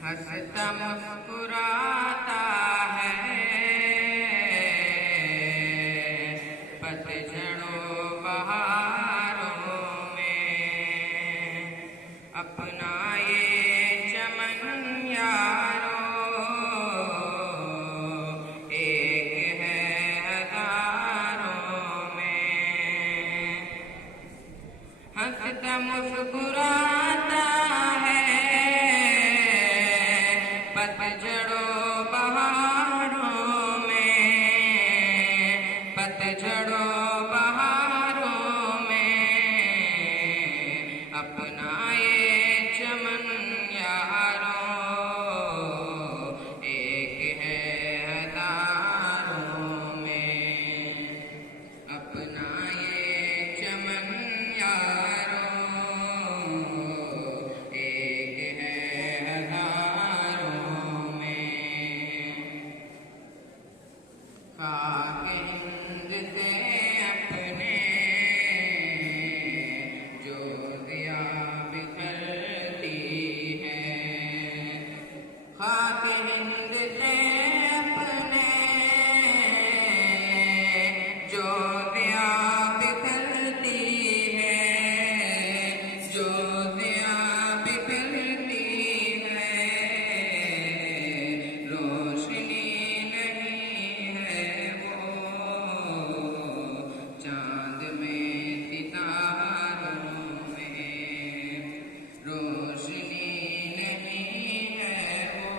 हंसता मुस्कुराता है पतझड़ों बहारों में, अपना ये चमन यारों एक है हजारों में। हंसता मुस्कुराता है पतझड़ों बहारों में, पतझड़ों बहारों में, अपना ये चमन यारों एक है हजारों में, अपना ये चमन यारों एक है हजारों में। खाक हिंद से अपने जो दिया बिखरती है, खाक हिंद से अपने जो दिया बिखरती है, जो दिया बिखरती है, रोशनी नहीं है वो चांद में सितारों में, रोशनी नहीं है वो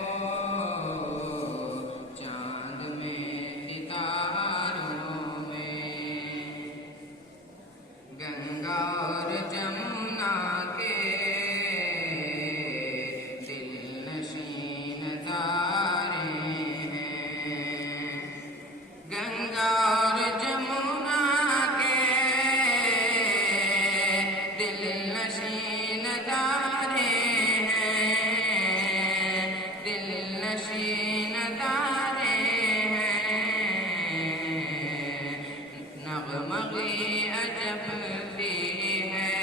चांद में सितारों में। गंगा और जमुना के दिल नशीन तारे हैं, गंगा और जमुना के दिल नशीन तारे हैं, दिल नशीन तारे हैं। नगमगी अजब सी है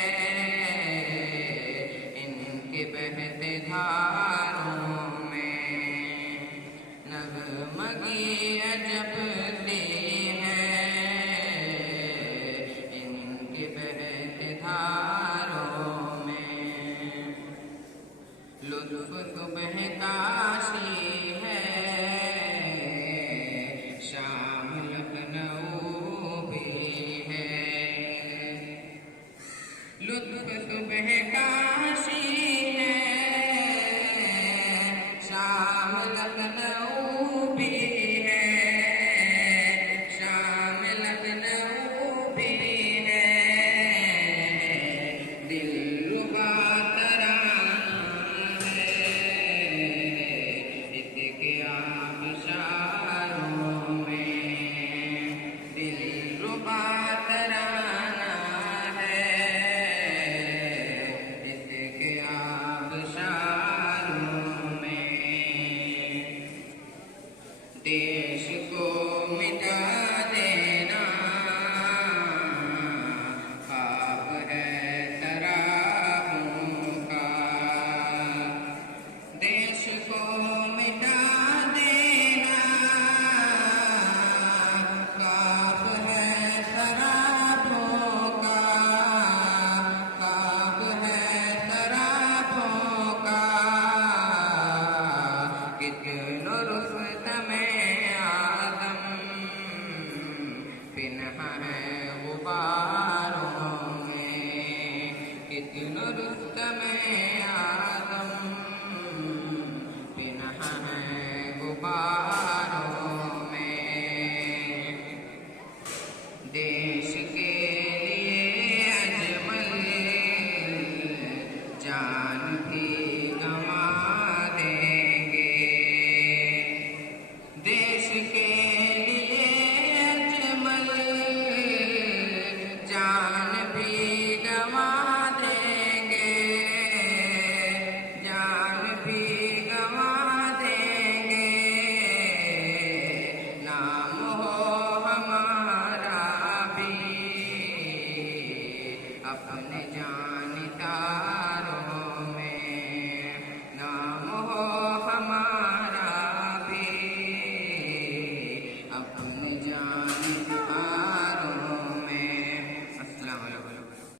इनके बहते धारों में, नगमगी अजब सी है इनके बहते धारों में। लुत्फ सुबह काशी है, शाम लखनऊ भी है, लुत्फ सुबह काशी है, शाम लखनऊ भी है, शाम लखनऊ भी है। दिलरुबा तराना है इसके आबशारों में, दिलरुबा तराना है इसके आबशारों में। देश को मिटा देना ख्वाब है तराहों का, देश को मिटा देना ख्वाब है तराहों का, ख्वाब है तराहों का। कितनो रुस्तम आदम पिन्हा है गुबारों में, कितनो रुस्तम आदम पिन्हा है गुबारों में। देश के लिए अजमल जान भी गंवा